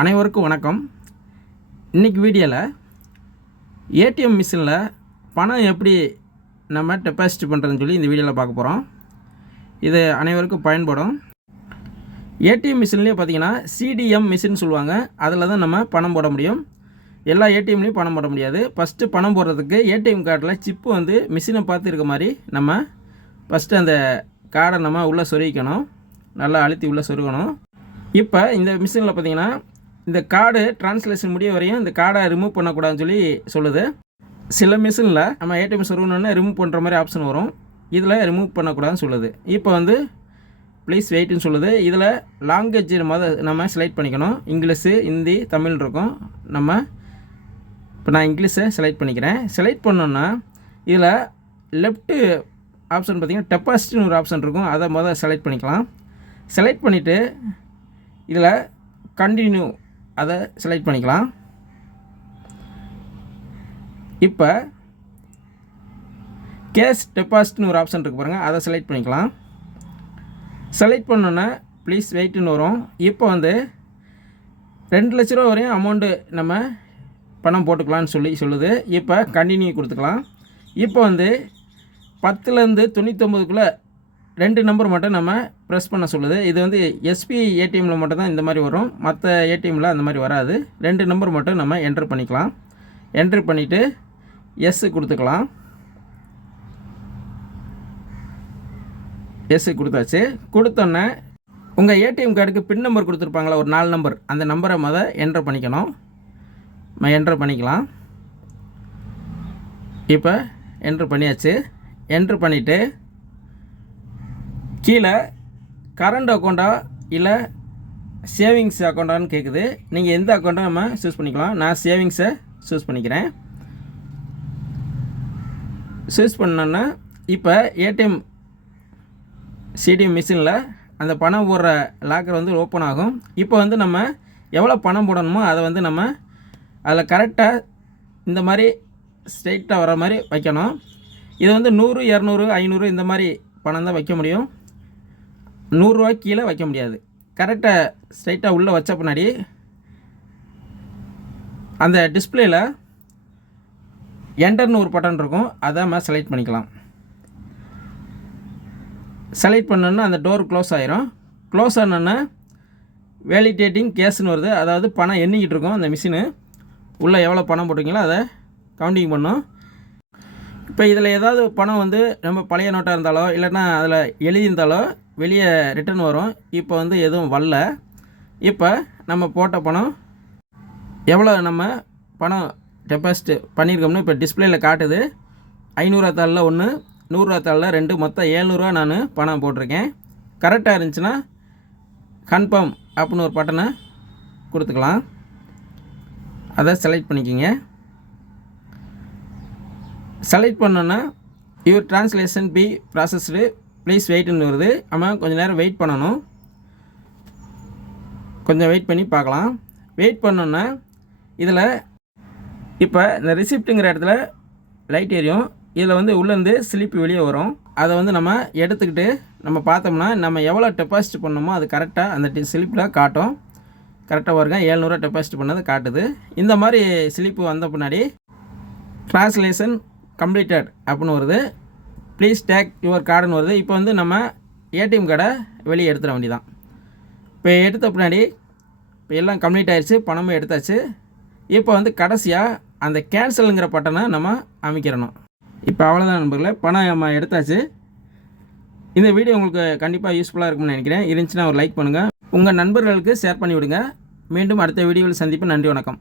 அனைவருக்கும் வணக்கம். இன்றைக்கி வீடியோவில் ஏடிஎம் மிஷினில் பணம் எப்படி நம்ம டெபாசிட் பண்ணுறதுன்னு சொல்லி இந்த வீடியோவில் பார்க்க போகிறோம். இது அனைவருக்கும் பயன்படும். ஏடிஎம் மிஷின்லேயே பார்த்திங்கன்னா சிடிஎம் மிஷின் சொல்லுவாங்க. அதில் தான் நம்ம பணம் போட முடியும். எல்லா ஏடிஎம்லேயும் பணம் போட முடியாது. ஃபஸ்ட்டு பணம் போடுறதுக்கு ஏடிஎம் கார்டில் சிப்பு வந்து மிஷினை பார்த்து இருக்க மாதிரி நம்ம ஃபஸ்ட்டு அந்த கார்டை நம்ம உள்ளே சொருகிக்கணும். நல்லா அழுத்தி உள்ளே சொருகணும். இப்போ இந்த மிஷினில் பார்த்திங்கன்னா இந்த கார்டு ட்ரான்ஸ்லேஷன் முடிய வரையும் இந்த கார்டை ரிமூவ் பண்ணக்கூடாதுன்னு சொல்லி சொல்லுது. சில மிஷினில் நம்ம ஏடிஎம் சொருகணுன்னு ரிமூவ் பண்ணுற மாதிரி ஆப்ஷன் வரும். இதில் ரிமூவ் பண்ணக்கூடாதுன்னு சொல்லுது. இப்போ வந்து ப்ளீஸ் வெயிட்னு சொல்லுது. இதில் லாங்குவேஜ் நம்ம செலக்ட் பண்ணிக்கணும். இங்கிலீஷு, ஹிந்தி, தமிழ் இருக்கும். இப்போ நான் இங்கிலீஷை செலக்ட் பண்ணிக்கிறேன். செலக்ட் பண்ணோன்னா இதில் லெஃப்ட்டு ஆப்ஷன் பார்த்திங்கன்னா டெபாசிட்னு ஒரு ஆப்ஷன் இருக்கும். அதை செலக்ட் பண்ணிக்கலாம். செலக்ட் பண்ணிவிட்டு இதில் கண்டினியூ அதை செலக்ட் பண்ணிக்கலாம். இப்போ கேஷ் டெபாசிட்னு ஒரு ஆப்ஷன் இருக்குது பாருங்கள், அதை செலக்ட் பண்ணிக்கலாம். செலக்ட் பண்ணோன்னே ப்ளீஸ் வெயிட்னு வரும். இப்போ வந்து 2 லட்ச ரூபா வரையும் அமௌண்ட்டு நம்ம பணம் போட்டுக்கலான்னு சொல்லுது. இப்போ கண்டினியூ கொடுத்துக்கலாம். இப்போ வந்து 10லேருந்து 99க்குள்ளே 2 நம்பர் மட்டும் நம்ம ப்ரெஸ் பண்ண சொல்லுது. இது வந்து எஸ்பிஐ ஏடிஎம்மில் மட்டும் தான் இந்த மாதிரி வரும். மற்ற ஏடிஎம்மில் அந்த மாதிரி வராது. 2 நம்பர் மட்டும் நம்ம என்ட்ரு பண்ணிக்கலாம். என்ட்ரு பண்ணிவிட்டு எஸ் கொடுத்துக்கலாம். எஸ் கொடுத்தாச்சு. கொடுத்தோன்னே உங்கள் ஏடிஎம் கார்டுக்கு பின் நம்பர் கொடுத்துருப்பாங்களா, ஒரு 4 நம்பர், அந்த நம்பரை என்ட்ரு பண்ணிக்கணும். என்ட்ரு பண்ணிக்கலாம். இப்போ என்ட்ரு பண்ணியாச்சு. என்ட்ரு பண்ணிவிட்டு கீழே கரண்ட் அக்கௌண்ட்டா இல்லை சேவிங்ஸ் அக்கௌண்ட்டான்னு கேட்குது. நீங்கள் எந்த அக்கௌண்ட்டை நம்ம சூஸ் பண்ணிக்கலாம். நான் சேவிங்ஸை சூஸ் பண்ணிக்கிறேன். சூஸ் பண்ணோன்னா இப்போ ஏடிஎம் சிடிஎம் மிஷினில் அந்த பணம் போடுற லாக்கர் வந்து ஓப்பன் ஆகும். இப்போ வந்து நம்ம எவ்வளோ பணம் போடணுமோ அதை வந்து நம்ம அதில் கரெக்டாக இந்த மாதிரி ஸ்ட்ரெயிட்டாக வர மாதிரி வைக்கணும். இது வந்து 100, 200, 500 இந்த மாதிரி பணம் தான் வைக்க முடியும். 100 ரூபாய்க்கு கீழே வைக்க முடியாது. கரெக்டாக ஸ்ட்ரைட்டாக உள்ளே வச்ச பின்னாடி அந்த டிஸ்பிளேயில் என்டர்னு ஒரு பட்டன் இருக்கும். அதை நம்ம செலக்ட் பண்ணிக்கலாம். செலக்ட் பண்ணோன்னா அந்த டோர் க்ளோஸ் ஆகிரும். க்ளோஸ் ஆனோன்னா வேலிடேட்டிங் கேஷ்னு வருது. அதாவது பணம் எண்ணிக்கிட்டு இருக்கும். அந்த மிஷினு உள்ளே எவ்வளோ பணம் போட்டிருக்கீங்களோ அதை கவுண்டிங் பண்ணும். இப்போ இதில் ஏதாவது பணம் வந்து ரொம்ப பழைய நோட்டாக இருந்தாலோ இல்லைன்னா அதில் எழுதியிருந்தாலோ வெளியே ரிட்டர்ன் வரும். இப்போ வந்து எதுவும் வரல. இப்போ நம்ம போட்ட பணம் எவ்வளோ நம்ம பணம் டெபாசிட் பண்ணியிருக்கோம்னு இப்போ டிஸ்பிளேயில் காட்டுது. 500 தாளில் 1, 100 தாளில் 2, மொத்தம் 700 நான் பணம் போட்டிருக்கேன். கரெக்டாக இருந்துச்சுன்னா கன்ஃபார்ம் அப்படின்னு ஒரு பட்டனை கொடுத்துக்கலாம். அதை செலக்ட் பண்ணிக்கிங்க. செலக்ட் பண்ணோன்னா your translation be processed please வெயிட்னு வருது. ஆமாம், கொஞ்சம் நேரம் வெயிட் பண்ணணும். கொஞ்சம் வெயிட் பண்ணி பார்க்கலாம். வெயிட் பண்ணோன்னா இதில் இப்போ இந்த ரிசிப்ட்டுங்கிற இடத்துல லைட் எரியும். இதில் வந்து உள்ளேருந்து ஸ்லிப் வெளியே வரும். அதை வந்து நம்ம எடுத்துக்கிட்டு நம்ம பார்த்தோம்னா நம்ம எவ்வளோ டெபாசிட் பண்ணணுமோ அது கரெக்டாக அந்த ஸ்லிப்பில் காட்டும். கரெக்டாக வருங்க. 700 டெபாசிட் பண்ணது காட்டுது. இந்த மாதிரி ஸ்லிப்பு வந்த பின்னாடி ட்ரான்ஸ்லேஷன் கம்ப்ளீட்டட் அப்படின்னு வருது. ப்ளீஸ் டேக் யுவர் கார்டுன்னு வருது. இப்போ வந்து நம்ம ஏடிஎம் கார்டை வெளியே எடுத்துட வேண்டியதான். இப்போ எடுத்த பின்னாடி இப்போ எல்லாம் கம்ப்ளீட் ஆகிடுச்சு. பணமும் எடுத்தாச்சு. இப்போ வந்து கடைசியாக அந்த கேன்சலுங்கிற பட்டனை நம்ம அமைக்கிறணும். இப்போ அவ்வளோதான் நண்பர்களே, பணம் நம்ம எடுத்தாச்சு. இந்த வீடியோ உங்களுக்கு கண்டிப்பாக யூஸ்ஃபுல்லாக இருக்கும்னு நினைக்கிறேன். இருந்துச்சுன்னா ஒரு லைக் பண்ணுங்கள். உங்கள் நண்பர்களுக்கு ஷேர் பண்ணி விடுங்க. மீண்டும் அடுத்த வீடியோவில் சந்திப்பு. நன்றி, வணக்கம்.